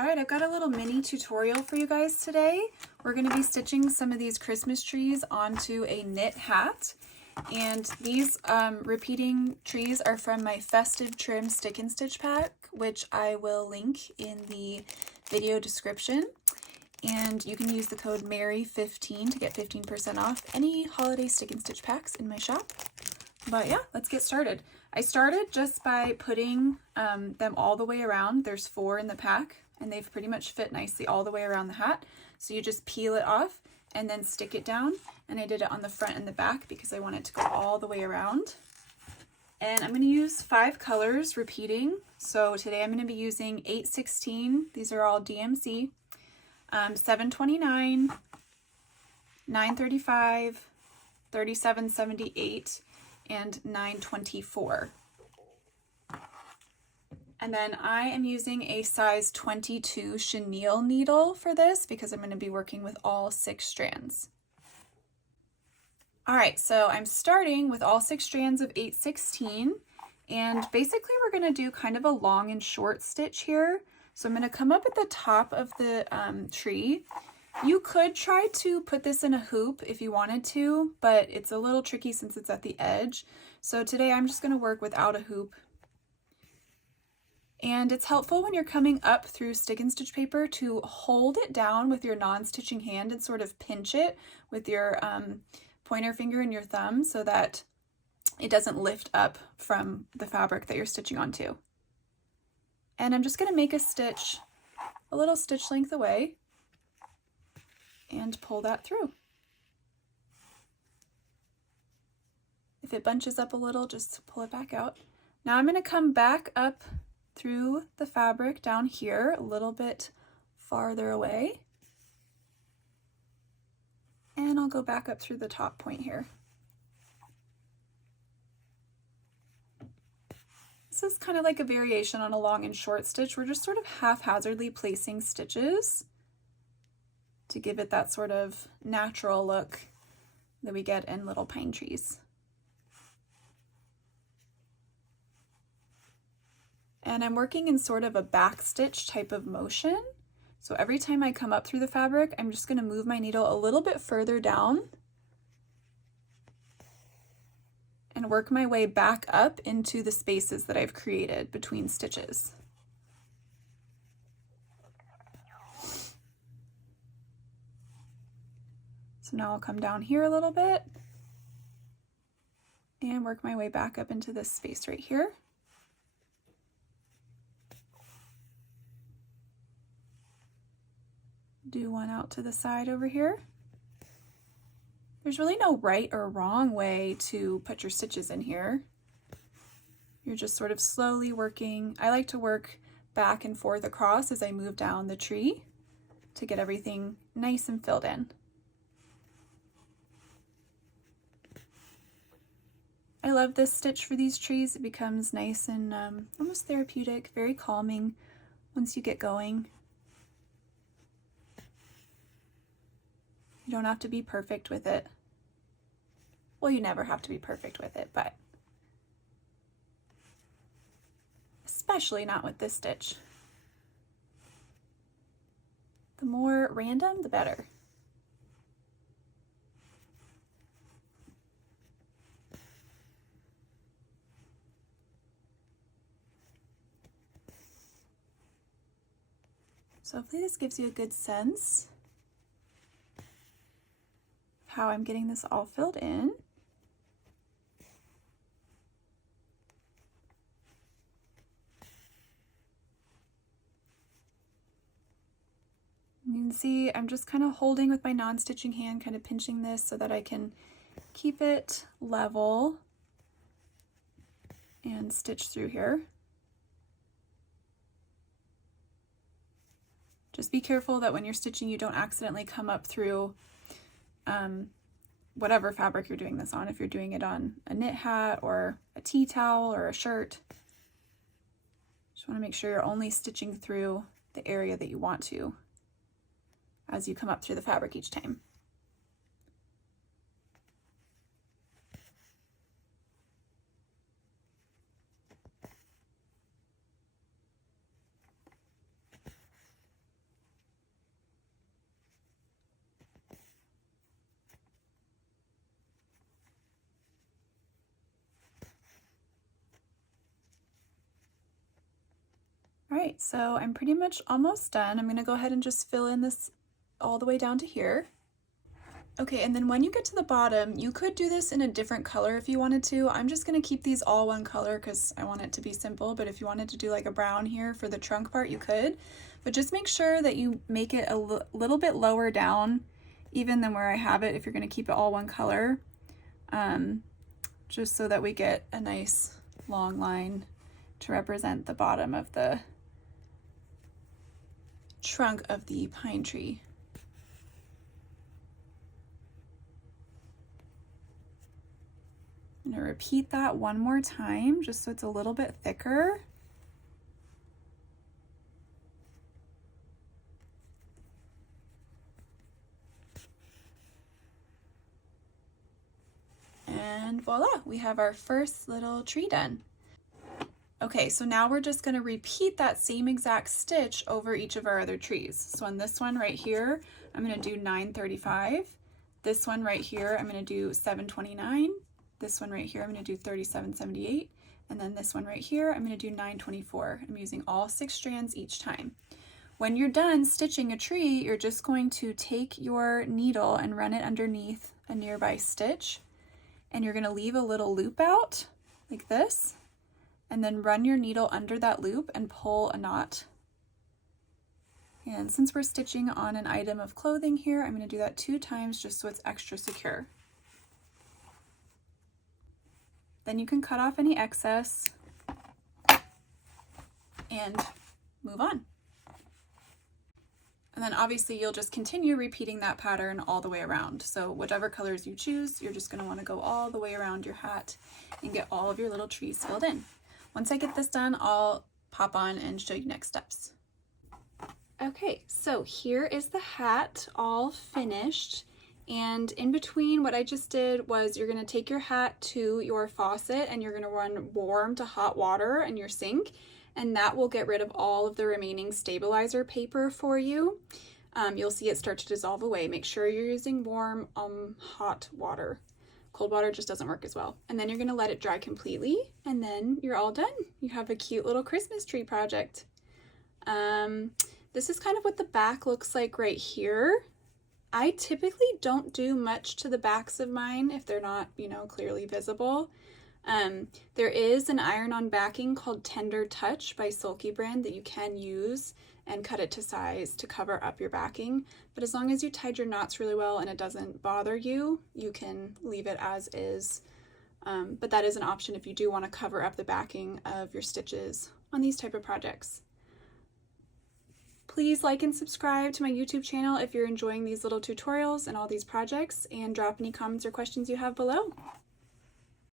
All right, I've got a little mini tutorial for you guys today. We're going to be stitching some of these Christmas trees onto a knit hat. And these repeating trees are from my Festive Trim Stick and Stitch pack, which I will link in the video description. And you can use the code MARY15 to get 15% off any holiday stick and stitch packs in my shop. But yeah, let's get started. I started just by putting them all the way around. There's 4 in the pack, and they've pretty much fit nicely all the way around the hat. So you just peel it off and then stick it down. And I did it on the front and the back because I want it to go all the way around. And I'm going to use 5 colors repeating. So today I'm going to be using 816. These are all DMC. 729, 935, 3778, and 924. And then I am using a size 22 chenille needle for this because I'm going to be working with all 6 strands. All right, so I'm starting with all 6 strands of 816, and basically we're going to do kind of a long and short stitch here. So I'm going to come up at the top of the tree. You could try to put this in a hoop if you wanted to, but it's a little tricky since it's at the edge. So today I'm just going to work without a hoop. And it's helpful when you're coming up through stick and stitch paper to hold it down with your non-stitching hand and sort of pinch it with your pointer finger and your thumb so that it doesn't lift up from the fabric that you're stitching onto. And I'm just going to make a stitch, a little stitch length away, and pull that through. If it bunches up a little, just pull it back out. Now I'm going to come back up through the fabric down here, a little bit farther away. And I'll go back up through the top point here. This is kind of like a variation on a long and short stitch. We're just sort of haphazardly placing stitches to give it that sort of natural look that we get in little pine trees. And I'm working in sort of a back stitch type of motion. So every time I come up through the fabric, I'm just going to move my needle a little bit further down and work my way back up into the spaces that I've created between stitches. So now I'll come down here a little bit and work my way back up into this space right here. Do one out to the side over here. There's really no right or wrong way to put your stitches in here. You're just sort of slowly working. I like to work back and forth across as I move down the tree to get everything nice and filled in. I love this stitch for these trees. It becomes nice and almost therapeutic, very calming once you get going. You don't have to be perfect with it. Well, you never have to be perfect with it, but especially not with this stitch. The more random, the better. So hopefully this gives you a good sense how I'm getting this all filled in. You can see I'm just kind of holding with my non-stitching hand, kind of pinching this so that I can keep it level and stitch through here. Just be careful that when you're stitching you don't accidentally come up through whatever fabric you're doing this on. If you're doing it on a knit hat or a tea towel or a shirt, just want to make sure you're only stitching through the area that you want to as you come up through the fabric each time. All right, so I'm pretty much almost done. I'm gonna go ahead and just fill in this all the way down to here. Okay, and then when you get to the bottom, you could do this in a different color if you wanted to. I'm just gonna keep these all one color because I want it to be simple, but if you wanted to do like a brown here for the trunk part, you could. But just make sure that you make it a little bit lower down even than where I have it if you're gonna keep it all one color, just so that we get a nice long line to represent the bottom of the trunk of the pine tree. I'm going to repeat that one more time just so it's a little bit thicker. And voila, we have our first little tree done. Okay, so now we're just going to repeat that same exact stitch over each of our other trees. So on this one right here, I'm going to do 935. This one right here, I'm going to do 729. This one right here, I'm going to do 3778. And then this one right here, I'm going to do 924. I'm using all 6 strands each time. When you're done stitching a tree, you're just going to take your needle and run it underneath a nearby stitch. And you're going to leave a little loop out like this. And then run your needle under that loop and pull a knot. And since we're stitching on an item of clothing here, I'm going to do that 2 times just so it's extra secure. Then you can cut off any excess and move on. And then obviously you'll just continue repeating that pattern all the way around. So whatever colors you choose, you're just going to want to go all the way around your hat and get all of your little trees filled in. Once I get this done, I'll pop on and show you next steps. Okay, so here is the hat all finished. And in between, what I just did was you're gonna take your hat to your faucet and you're gonna run warm to hot water in your sink, and that will get rid of all of the remaining stabilizer paper for you. You'll see it start to dissolve away. Make sure you're using warm, hot water. Cold water just doesn't work as well. And then you're gonna let it dry completely, and then you're all done. You have a cute little Christmas tree project. This is kind of what the back looks like right here. I typically don't do much to the backs of mine if they're not, clearly visible. There is an iron-on backing called Tender Touch by Sulky brand that you can use and cut it to size to cover up your backing. But as long as you tied your knots really well and it doesn't bother you, you can leave it as is. But that is an option if you do want to cover up the backing of your stitches on these type of projects. Please like and subscribe to my YouTube channel if you're enjoying these little tutorials and all these projects, and drop any comments or questions you have below.